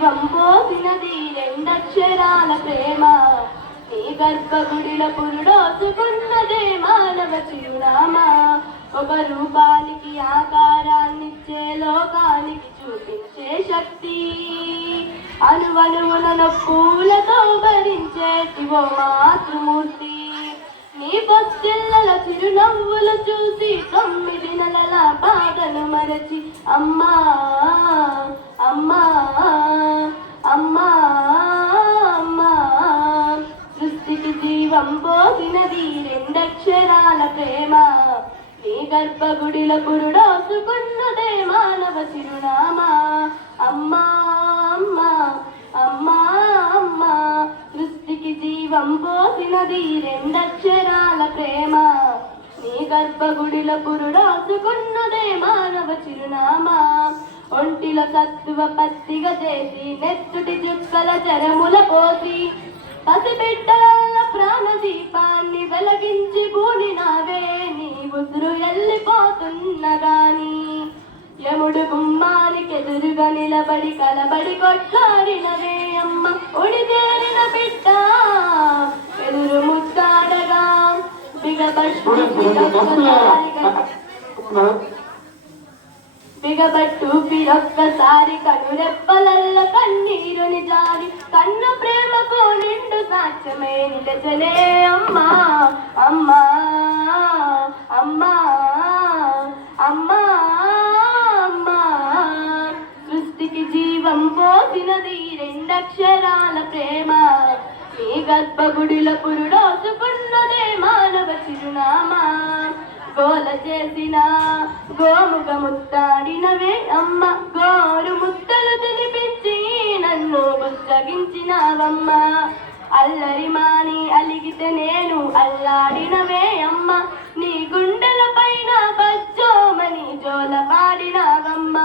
జీవం పోసినది రెండక్షరాల ప్రేమ నీ గర్భగుడిల పురుడోసుకున్నదే మానవ చిరునామా ఒక రూపానికి ఆకారాన్నిచ్చే లోకానికి చూపించే శక్తి అణువణువున పూలతో భరించేటి ఓ మాతృమూర్తి నీ పొత్తిళ్ళల చిరునవ్వులు చూసి 9 నెలల బాధను మరచి అమ్మా అమ్మా అమ్మా అమ్మా సృష్టికి జీవం పోసినది రెండక్షరాల ప్రేమ నీ గర్భగుడిల పురుడోసుకున్నదే మానవ చిరునామా అమ్మా అమ్మా అమ్మా అమ్మా సృష్టికి జీవం పోసినది రెండక్షరాల ప్రేమ నీ గర్భగుడిల పురుడోసుకున్నదే మానవ చిరునామా ఒంటిలో సత్తువ పత్తిగా చేసి నెత్తుటి చుక్కల చరముల పోసి పసిబిడ్డల ప్రాణదీపాన్ని వెలిగించి కూలినావే నీ ఉసురు వెళ్ళిపోతున్నగాని యముడు గుమ్మానికి ఎదురుగా నిలబడి కలబడి కొట్లాడినవే అమ్మ ఒడిదేరిన బిడ్డ ఎదురు ముద్దాడగా బిగబట్టు పిరొక్కసారి కనురెప్పలల్ల కన్నీరుని జారి కన్న ప్రేమకు నిండు సాక్ష్యమే నిలచలే అమ్మా అమ్మా అమ్మా అమ్మా అమ్మా సృష్టికి జీవం పోసినది రెండక్షరాల ప్రేమ నీ గర్భగుడిల పురుడోసుకున్నదే మానవ చిరునామా గోల చేసిన గోముగ ముత్తాడినవే అమ్మ గోరు ముద్దలు తినిపించి నన్ను బుజ్జగించినావమ్మ అల్లరి మాని అలిగితే నేను అల్లాడినవే అమ్మ నీ గుండెల పైన బజ్జోమని జోల పాడినావమ్మ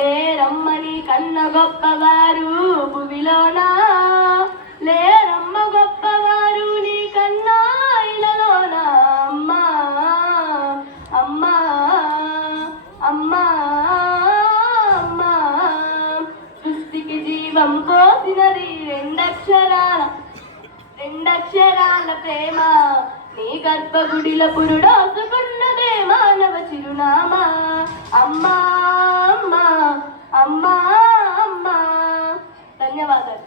లేరమ్మని కన్న గొప్పవారు భువిలోనా లేరమ్మ గొప్పవారు నీ కన్నా ఇలలోనా అమ్మా అమ్మా అమ్మా అమ్మా సృష్టికి జీవం పోసినది రెండక్షరాల ప్రేమ నీ గర్భగుడిల పురుడోసుకున్నదే మానవ చిరునామా అమ్మా అమ్మా అమ్మా అమ్మా ధన్యవాదాలు.